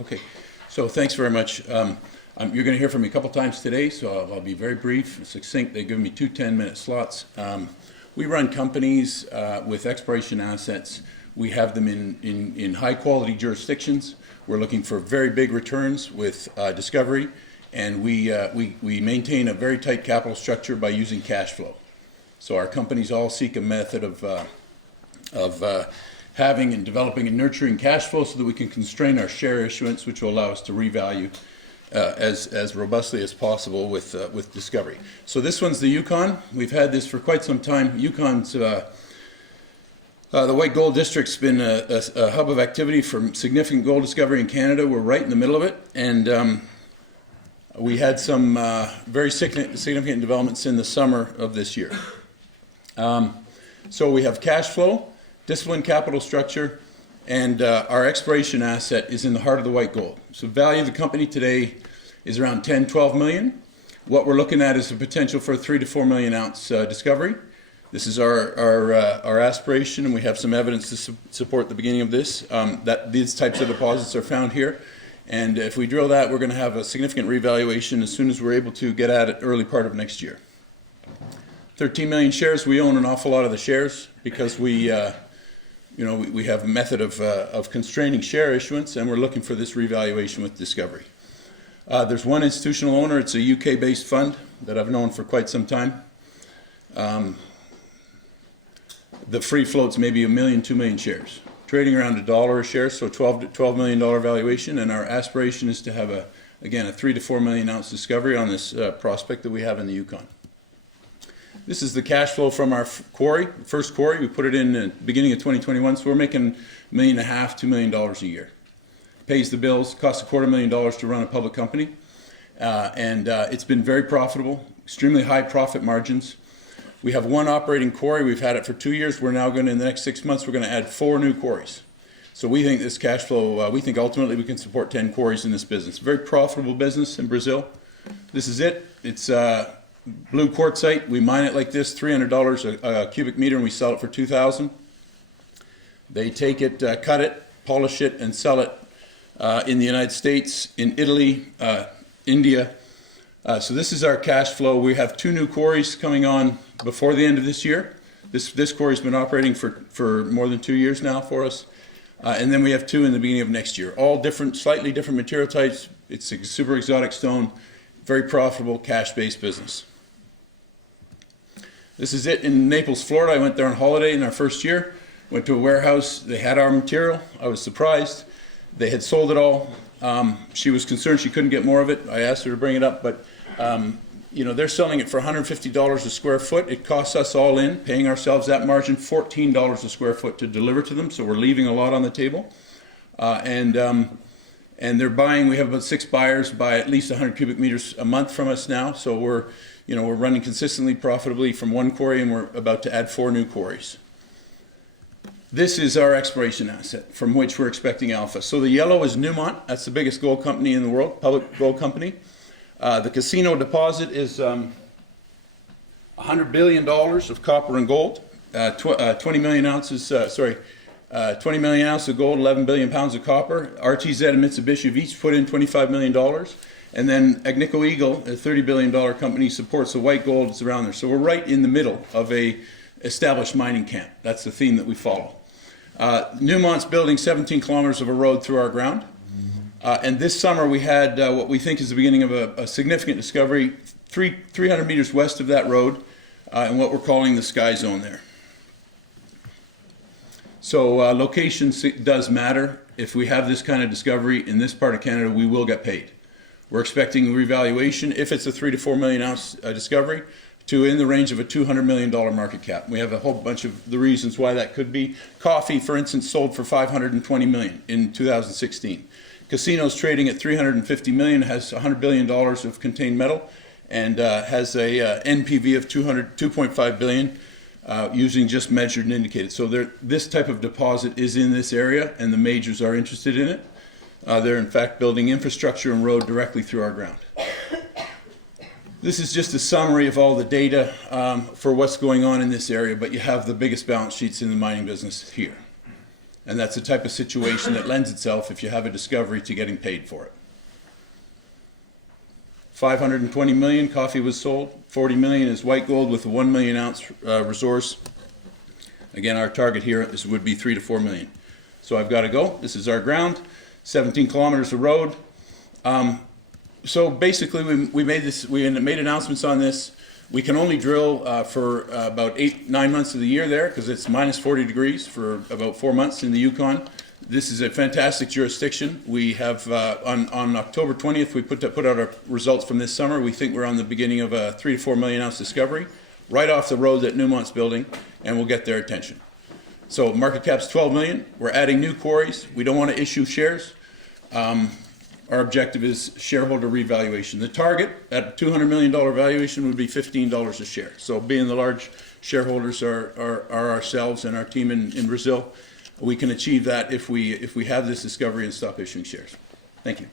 Okay, so thanks very much. You're going to hear from me a couple times today, so I'll be very brief and succinct. They give me two 10-minute slots. We run companies with exploration assets. We have them in high-quality jurisdictions. We're looking for very big returns with discovery, and we maintain a very tight capital structure by using cash flow. So our companies all seek a method of having and developing and nurturing cash flow so that we can constrain our share issuance, which will allow us to revalue as robustly as possible with discovery. So this one's the Yukon. We've had this for quite some time. Yukon's the White Gold District's been a hub of activity for significant gold discovery in Canada. We're right in the middle of it, and we had some very significant developments in the summer of this year. So we have cash flow, disciplined capital structure, and our exploration asset is in the heart of the white gold. So value of the company today is around 10, 12 million. What we're looking at is the potential for a 3 to 4 million ounce discovery. This is our aspiration, and we have some evidence to support the beginning of this, that these types of deposits are found here. And if we drill that, we're going to have a significant revaluation as soon as we're able to get at it early part of next year. 13 million shares. We own an awful lot of the shares because we have a method of constraining share issuance, and we're looking for this revaluation with discovery. There's one institutional owner. It's a UK-based fund that I've known for quite some time. The free float's maybe 1 million, 2 million shares, trading around $1 a share, so $12 million valuation. And our aspiration is to have a 3 to 4 million ounce discovery on this prospect that we have in the Yukon. This is the cash flow from our quarry, first quarry. We put it in the beginning of 2021, so we're making $1.5 million, $2 million a year. Pays the bills, costs $250,000 to run a public company, and it's been very profitable, extremely high profit margins. We have one operating quarry. We've had it for 2 years. We're now going to, in the next 6 months, we're going to add 4 new quarries. So we think this cash flow, we think ultimately we can support 10 quarries in this business. Very profitable business in Brazil. This is it. It's blue quartzite. We mine it like this, $300 a cubic meter, and we sell it for $2,000. They take it, cut it, polish it, and sell it in the United States, in Italy, India. So this is our cash flow. We have 2 new quarries coming on before the end of this year. This quarry's been operating for more than 2 years now for us. And then we have 2 in the beginning of next year. All different, slightly different material types. It's a super exotic stone, very profitable, cash-based business. This is it in Naples, Florida. I went there on holiday in our first year. Went to a warehouse. They had our material. I was surprised. They had sold it all. She was concerned she couldn't get more of it. I asked her to bring it up, but they're selling it for $150 a square foot. It costs us all in, paying ourselves that margin, $14 a square foot to deliver to them. So we're leaving a lot on the table. And they're buying. We have about 6 buyers buy at least 100 cubic meters a month from us now. So we're running consistently profitably from one quarry, and we're about to add 4 new quarries. This is our exploration asset from which we're expecting alpha. So the yellow is Newmont. That's the biggest gold company in the world, public gold company. The Casino deposit is $100 billion of copper and gold, 20 million ounces of gold, 11 billion pounds of copper. RTZ and Mitsubishi have each put in $25 million. And then Agnico Eagle, a $30 billion company, supports the white gold that's around there. So we're right in the middle of a established mining camp. That's the theme that we follow. Newmont's building 17 kilometers of a road through our ground. And this summer we had what we think is the beginning of a significant discovery, 300 meters west of that road, in what we're calling the Sky Zone there. So location does matter. If we have this kind of discovery in this part of Canada, we will get paid. We're expecting a revaluation, if it's a 3 to 4 million ounce discovery, to in the range of a $200 million market cap. We have a whole bunch of the reasons why that could be. Coffee, for instance, sold for $520 million in 2016. Casino's trading at $350 million, has $100 billion of contained metal, and has a NPV of $2.5 billion using just measured and indicated. So this type of deposit is in this area, and the majors are interested in it. They're in fact building infrastructure and road directly through our ground. This is just a summary of all the data for what's going on in this area, but you have the biggest balance sheets in the mining business here. And that's the type of situation that lends itself, if you have a discovery, to getting paid for it. 520 million coffee was sold. 40 million is white gold with a 1 million ounce resource. Again, our target here would be 3 to 4 million. So I've got to go. This is our ground. 17 kilometers of road. So basically, we made announcements on this. We can only drill for about 9 months of the year there, because it's minus 40 degrees for about 4 months in the Yukon. This is a fantastic jurisdiction. We have, on October 20th, we put out our results from this summer. We think we're on the beginning of a 3 to 4 million ounce discovery, right off the road that Newmont's building, and we'll get their attention. So market cap's 12 million. We're adding new quarries. We don't want to issue shares. Our objective is shareholder revaluation. The target at a $200 million valuation would be $15 a share. So being the large shareholders are ourselves and our team in Brazil, we can achieve that if we have this discovery and stop issuing shares. Thank you.